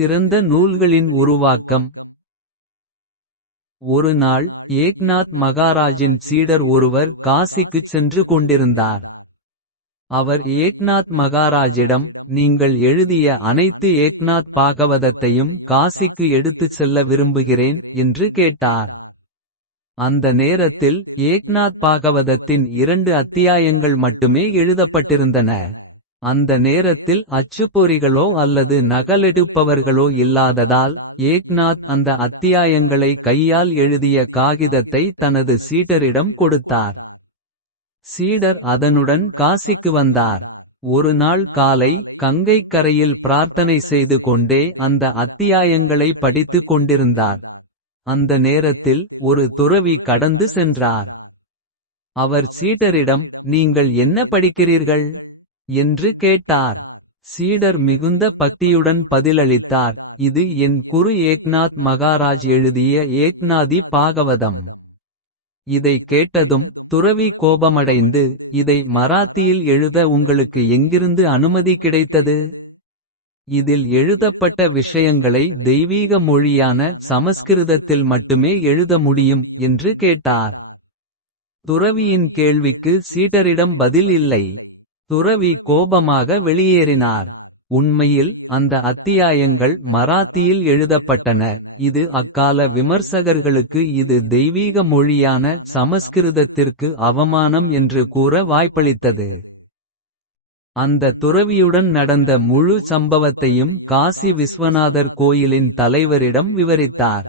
சிறந்த நூல்களின் உருவாக்கம் ஒரு நாள் ஏக்நாத் மகாராஜின் சீடர் ஒருவர் காசிக்குச் சென்று கொண்டிருந்தார். அவர் ஏக்நாத் மகாராஜிடம் நீங்கள் எழுதிய அனைத்து ஏக்நாத் பாகவதத்தையும் காசிக்கு எடுத்துச் செல்ல விரும்புகிறேன் என்று கேட்டார். அந்த நேரத்தில் ஏக்நாத் பாகவதத்தின் இரண்டு அத்தியாயங்கள் மட்டுமே எழுதப்பட்டிருந்தன. அந்த நேரத்தில் அச்சுப்பொறிகளோ அல்லது நகலெடுப்பவர்களோ இல்லாததால். ஏக்நாத் அந்த அத்தியாயங்களை கையால் எழுதிய காகிதத்தை தனது சீடரிடம் கொடுத்தார். சீடர் அதனுடன் காசிக்கு வந்தார். ஒரு நாள் காலை கங்கைக் கரையில் பிரார்த்தனை செய்து கொண்டே அந்த அத்தியாயங்களை படித்துக் கொண்டிருந்தார். அந்த நேரத்தில் ஒரு துறவி கடந்து சென்றார். அவர் சீடரிடம் நீங்கள் என்ன படிக்கிறீர்கள். என்று கேட்டார். சீடர் மிகுந்த பக்தியுடன் பதிலளித்தார். இது என் குரு ஏக்நாத் மகாராஜ் எழுதிய ஏக்நாதி பாகவதம். இதை கேட்டதும் துறவி கோபமடைந்து இதை மராத்தியில் எழுத உங்களுக்கு எங்கிருந்து அனுமதி கிடைத்தது. இதில் எழுதப்பட்ட விஷயங்களை தெய்வீக மொழியான சமஸ்கிருதத்தில் மட்டுமே எழுத முடியும் என்று கேட்டார். துறவியின் கேள்விக்கு சீடரிடம் பதில் இல்லை. துறவி கோபமாக வெளியேறினார். உண்மையில் அந்த அத்தியாயங்கள் மராத்தியில் எழுதப்பட்டன. இது அக்கால விமர்சகர்களுக்கு இது தெய்வீக மொழியான சமஸ்கிருதத்திற்கு அவமானம் என்று கூற வாய்ப்பளித்தது. அந்த துறவியுடன் நடந்த முழு சம்பவத்தையும் காசி விஸ்வநாதர் கோயிலின் தலைவரிடம் விவரித்தார்.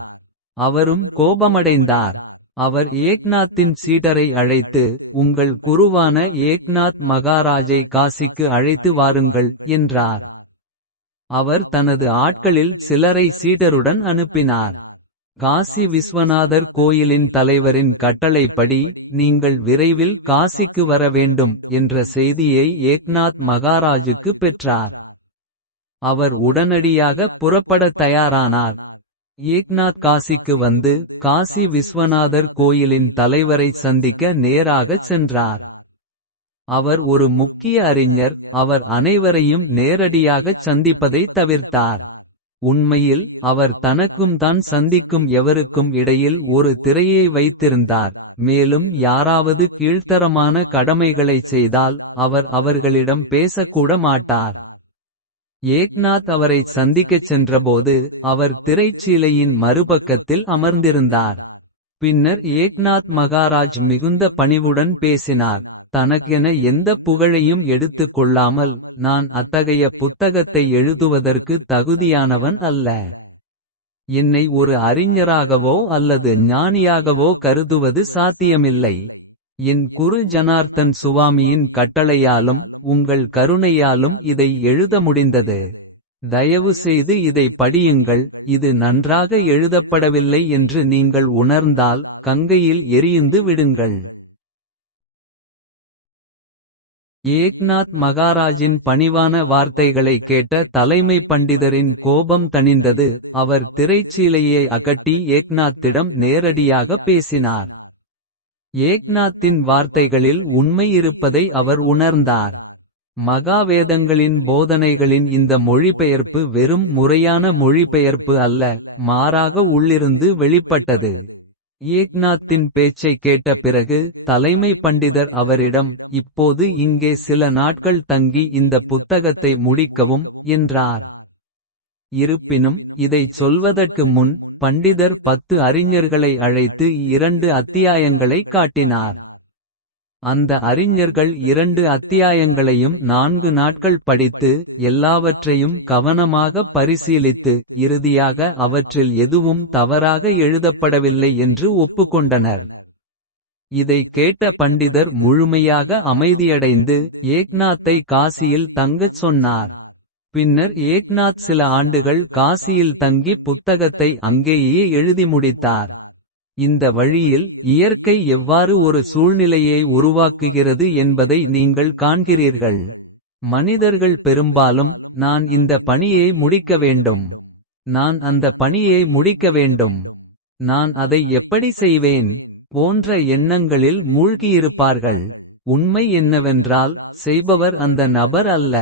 அவரும் கோபமடைந்தார். அவர் ஏக்நாத்தின் சீடரை அழைத்து உங்கள் குருவான ஏக்நாத் மகாராஜை காசிக்கு அழைத்து வாருங்கள் என்றார். அவர் தனது ஆட்களில் சிலரை சீடருடன் அனுப்பினார். காசி விஸ்வநாதர் கோயிலின் தலைவரின் கட்டளைப்படி நீங்கள் விரைவில் காசிக்கு வர வேண்டும் என்ற செய்தியை ஏக்நாத் மகாராஜுக்கு பெற்றார். அவர் உடனடியாக புறப்படத் தயாரானார். ஏக்நாத் காசிக்கு வந்து காசி விஸ்வநாதர் கோயிலின் தலைவரை சந்திக்க நேராகச் சென்றார். அவர் ஒரு முக்கிய அறிஞர் அவர் அனைவரையும் நேரடியாகச் சந்திப்பதை தவிர்த்தார். உண்மையில் அவர் தனக்கும் தான் சந்திக்கும் எவருக்கும் இடையில் ஒரு திரையை வைத்திருந்தார். மேலும் யாராவது கீழ்த்தரமான கடமைகளைச் செய்தால் அவர் அவர்களிடம் பேசக்கூட மாட்டார். ஏக்நாத் அவரை சந்திக்கச் சென்றபோது அவர் திரைச்சீலையின் மறுபக்கத்தில் அமர்ந்திருந்தார். பின்னர் ஏக்நாத் மகாராஜ் மிகுந்த பணிவுடன் பேசினார். தனக்கென எந்த புகழையும் எடுத்துக் கொள்ளாமல் நான் அத்தகைய புத்தகத்தை எழுதுவதற்கு தகுதியானவன் அல்ல. என்னை ஒரு அறிஞராகவோ அல்லது ஞானியாகவோ கருதுவது சாத்தியமில்லை. என் குரு ஜனார்த்தன் சுவாமியின் கட்டளையாலும் உங்கள் கருணையாலும் இதை எழுத முடிந்தது. தயவு செய்து இதை படியுங்கள் இது நன்றாக எழுதப்படவில்லை என்று நீங்கள் உணர்ந்தால் கங்கையில் எரியுந்து விடுங்கள். ஏக்நாத் மகாராஜின் பணிவான வார்த்தைகளை கேட்ட தலைமை பண்டிதரின் கோபம் தணிந்தது அவர் திரைச்சீலையை அகட்டி ஏக்நாத்திடம் நேரடியாக பேசினார். ஏக்நாத்தின் வார்த்தைகளில் உண்மையிருப்பதை அவர் உணர்ந்தார். மகாவேதங்களின் போதனைகளின் இந்த மொழிபெயர்ப்பு வெறும் முறையான மொழிபெயர்ப்பு அல்ல மாறாக உள்ளிருந்து வெளிப்பட்டது. ஏக்நாத்தின் பேச்சைக் கேட்ட பிறகு தலைமை பண்டிதர் அவரிடம் இப்போது இங்கே சில நாட்கள் தங்கி இந்த புத்தகத்தை முடிக்கவும் என்றார். இருப்பினும் இதைச் சொல்வதற்கு முன் பண்டிதர் பத்து அறிஞர்களை அழைத்து இரண்டு அத்தியாயங்களைக் காட்டினார். அந்த அறிஞர்கள் இரண்டு அத்தியாயங்களையும் நான்கு நாட்கள் படித்து எல்லாவற்றையும் கவனமாக பரிசீலித்து இறுதியாக அவற்றில் எதுவும் தவறாக எழுதப்படவில்லை என்று ஒப்புக்கொண்டனர். இதை கேட்ட பண்டிதர் முழுமையாக அமைதியடைந்து ஏக்நாத்தை காசியில் தங்கச் சொன்னார். பின்னர் ஏக்நாத் சில ஆண்டுகள் காசியில் தங்கி புத்தகத்தை அங்கேயே எழுதி முடித்தார். இந்த வழியில் இயற்கை எவ்வாறு ஒரு சூழ்நிலையை உருவாக்குகிறது என்பதை நீங்கள் காண்கிறீர்கள். மனிதர்கள் பெரும்பாலும் நான் இந்த பணியை முடிக்க வேண்டும். நான் அந்த பணியை முடிக்க வேண்டும். நான் அதை எப்படி செய்வேன். போன்ற எண்ணங்களில் மூழ்கியிருப்பார்கள். உண்மை என்னவென்றால் செய்பவர் அந்த நபர் அல்ல.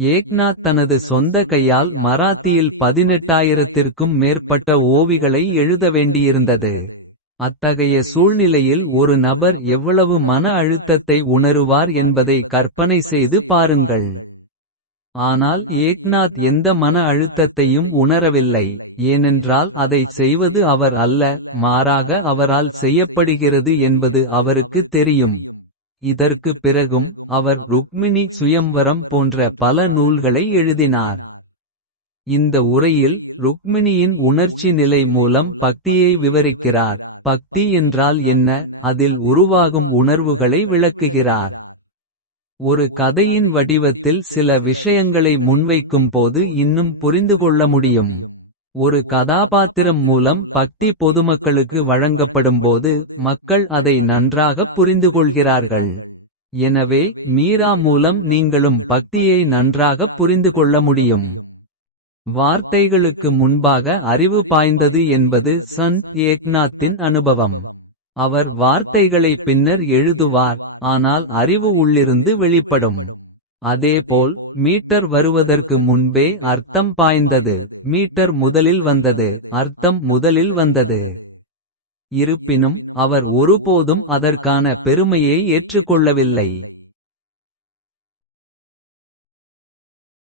ஏக்நாத் தனது சொந்த கையால் மராத்தியில் பதினெட்டாயிரத்திற்கும் மேற்பட்ட ஓவிகளை எழுத வேண்டியிருந்தது. அத்தகைய சூழ்நிலையில் ஒரு நபர் எவ்வளவு மன அழுத்தத்தை உணருவார் என்பதை கற்பனை செய்து பாருங்கள். ஆனால் ஏக்நாத் எந்த மன அழுத்தத்தையும் உணரவில்லை. ஏனென்றால் அதைச் செய்வது அவர் அல்ல மாறாக அவரால் செய்யப்படுகிறது என்பது அவருக்குத் தெரியும். இதற்குப் பிறகும் அவர் ருக்மிணி சுயம்வரம் போன்ற பல நூல்களை எழுதினார். இந்த உரையில் ருக்மிணியின் உணர்ச்சி நிலை மூலம் பக்தியை விவரிக்கிறார். பக்தி என்றால் என்ன அதில் உருவாகும் உணர்வுகளை விளக்குகிறார். ஒரு கதையின் வடிவத்தில் சில விஷயங்களை முன்வைக்கும் போது இன்னும் புரிந்துகொள்ள முடியும். ஒரு கதாபாத்திரம் மூலம் பக்தி பொதுமக்களுக்கு வழங்கப்படும்போது மக்கள் அதை நன்றாகப் புரிந்துகொள்கிறார்கள். எனவே மீரா மூலம் நீங்களும் பக்தியை நன்றாகப் புரிந்துகொள்ள முடியும். வார்த்தைகளுக்கு முன்பாக அறிவு பாய்ந்தது என்பது சந்த் ஏக்நாத்தின் அனுபவம். அவர் வார்த்தைகளை பின்னர் எழுதுவார் ஆனால் அறிவு உள்ளிருந்து வெளிப்படும். அதேபோல் மீட்டர் வருவதற்கு முன்பே அர்த்தம் பாய்ந்தது. மீட்டர் முதலில் வந்தது அர்த்தம் முதலில் வந்தது. இருப்பினும் அவர் ஒருபோதும் அதற்கான பெருமையை ஏற்றுக்கொள்ளவில்லை.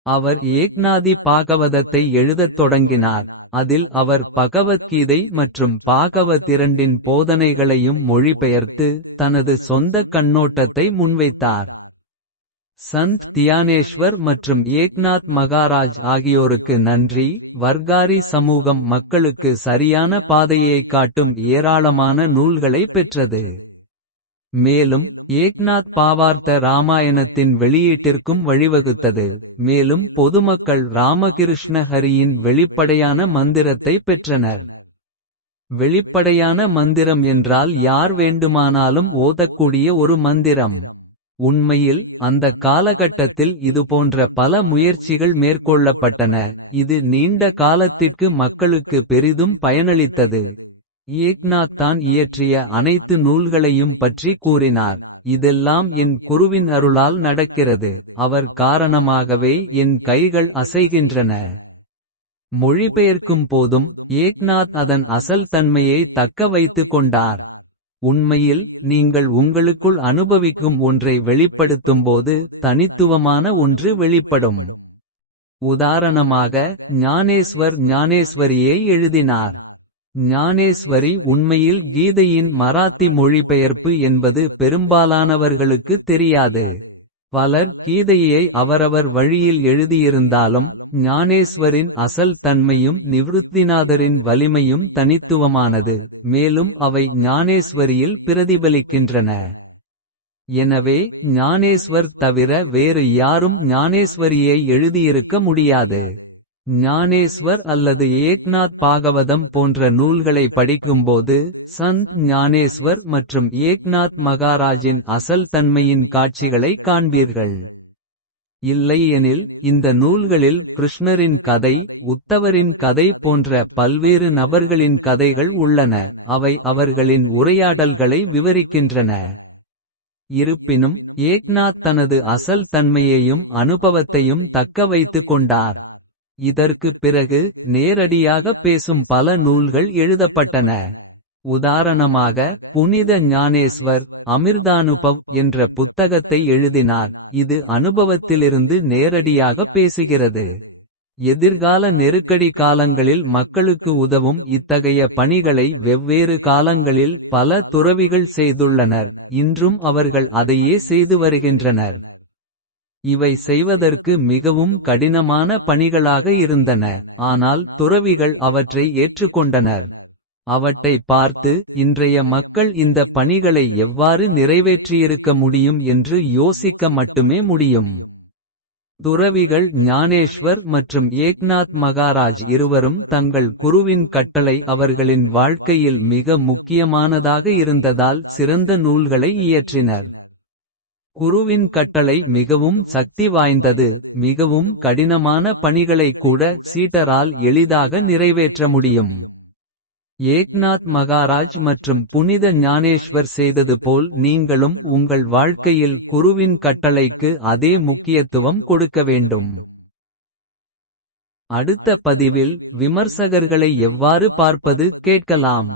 அவர் ஏக்நாதி பாகவதத்தை எழுதத் தொடங்கினார். அதில் அவர் பகவத்கீதை மற்றும் பாகவதிரண்டின் போதனைகளையும் மொழிபெயர்த்து. தனது சொந்த கண்ணோட்டத்தை முன்வைத்தார். சந்த் தியானேஸ்வர் மற்றும் ஏக்நாத் மகாராஜ் ஆகியோருக்கு நன்றி. வர்காரி சமூகம் மக்களுக்கு சரியான பாதையைக் காட்டும் ஏராளமான நூல்களை பெற்றது. மேலும் ஏக்நாத் பாவார்த்த ராமாயணத்தின் வெளியீட்டிற்கும் வழிவகுத்தது. மேலும் பொதுமக்கள் ராமகிருஷ்ண ஹரியின் வெளிப்படையான மந்திரத்தை பெற்றனர். வெளிப்படையான மந்திரம் என்றால் யார் வேண்டுமானாலும் ஓதக்கூடிய ஒரு மந்திரம். உண்மையில் அந்த காலகட்டத்தில் இதுபோன்ற பல முயற்சிகள் மேற்கொள்ளப்பட்டன. இது நீண்ட காலத்திற்கு மக்களுக்கு பெரிதும் பயனளித்தது. ஏக்நாத் தான் இயற்றிய அனைத்து நூல்களையும் பற்றி கூறினார். இதெல்லாம் என் குருவின் அருளால் நடக்கிறது. அவர் காரணமாகவே என் கைகள் அசைகின்றன. மொழிபெயர்க்கும் போதும் ஏக்நாத் அதன் அசல் தன்மையை தக்க வைத்துக் கொண்டார். உண்மையில் நீங்கள் உங்களுக்குள் அனுபவிக்கும் ஒன்றை வெளிப்படுத்தும்போது. தனித்துவமான ஒன்று வெளிப்படும். உதாரணமாக ஞானேஸ்வர் ஞானேஸ்வரியை எழுதினார். ஞானேஸ்வரி உண்மையில் கீதையின் மராத்தி மொழிபெயர்ப்பு என்பது பெரும்பாலானவர்களுக்கு தெரியாது. பலர் கீதையை அவரவர் வழியில் எழுதியிருந்தாலும். ஞானேஸ்வரின் அசல் தன்மையும் நிவிருத்திநாதரின் வலிமையும் தனித்துவமானது. மேலும் அவை ஞானேஸ்வரியில் பிரதிபலிக்கின்றன. எனவே ஞானேஸ்வர் தவிர வேறு யாரும் ஞானேஸ்வரியை எழுதியிருக்க முடியாது. ஞானேஸ்வர் அல்லது ஏக்நாத் பாகவதம் போன்ற நூல்களை படிக்கும்போது. சந்த் ஞானேஸ்வர் மற்றும் ஏக்நாத் மகாராஜின் அசல் தன்மையின் காட்சிகளை காண்பீர்கள். இல்லையெனில் இந்த நூல்களில் கிருஷ்ணரின் கதை. உத்தவரின் கதை போன்ற பல்வேறு நபர்களின் கதைகள் உள்ளன. அவை அவர்களின் உரையாடல்களை விவரிக்கின்றன. இருப்பினும் ஏக்நாத் தனது அசல் தன்மையையும் அனுபவத்தையும் தக்க வைத்துக் கொண்டார். இதற்குப் பிறகு நேரடியாக பேசும் பல நூல்கள் எழுதப்பட்டன. உதாரணமாக புனித ஞானேஸ்வர் அமிர்தானுபவ் என்ற புத்தகத்தை எழுதினார். இது அனுபவத்திலிருந்து நேரடியாக பேசுகிறது. எதிர்கால நெருக்கடி காலங்களில் மக்களுக்கு உதவும் இத்தகைய பணிகளை வெவ்வேறு காலங்களில் பல துறவிகள் செய்துள்ளனர். இன்றும் அவர்கள் அதையே செய்து வருகின்றனர். இவை செய்வதற்கு மிகவும் கடினமான பணிகளாக இருந்தன. ஆனால் துறவிகள் அவற்றை ஏற்றுக்கொண்டனர். அவற்றை பார்த்து இன்றைய மக்கள் இந்த பணிகளை எவ்வாறு நிறைவேற்றியிருக்க முடியும் என்று யோசிக்க மட்டுமே முடியும். துறவிகள் ஞானேஷ்வர் மற்றும் ஏக்நாத் மகாராஜ் இருவரும் தங்கள் குருவின் கட்டளை அவர்களின் வாழ்க்கையில் மிக முக்கியமானதாக இருந்ததால் சிறந்த நூல்களை இயற்றினர். குருவின் கட்டளை மிகவும் சக்தி வாய்ந்தது மிகவும் கடினமான பணிகளை கூட சீட்டரால் எளிதாக நிறைவேற்ற முடியும். ஏக்நாத் மகாராஜ் மற்றும் புனித ஞானேஷ்வர் செய்தது போல் நீங்களும் உங்கள் வாழ்க்கையில் குருவின் கட்டளைக்கு அதே முக்கியத்துவம் கொடுக்க வேண்டும். அடுத்த பதிவில் விமர்சகர்களை எவ்வாறு பார்ப்பது கேட்கலாம்.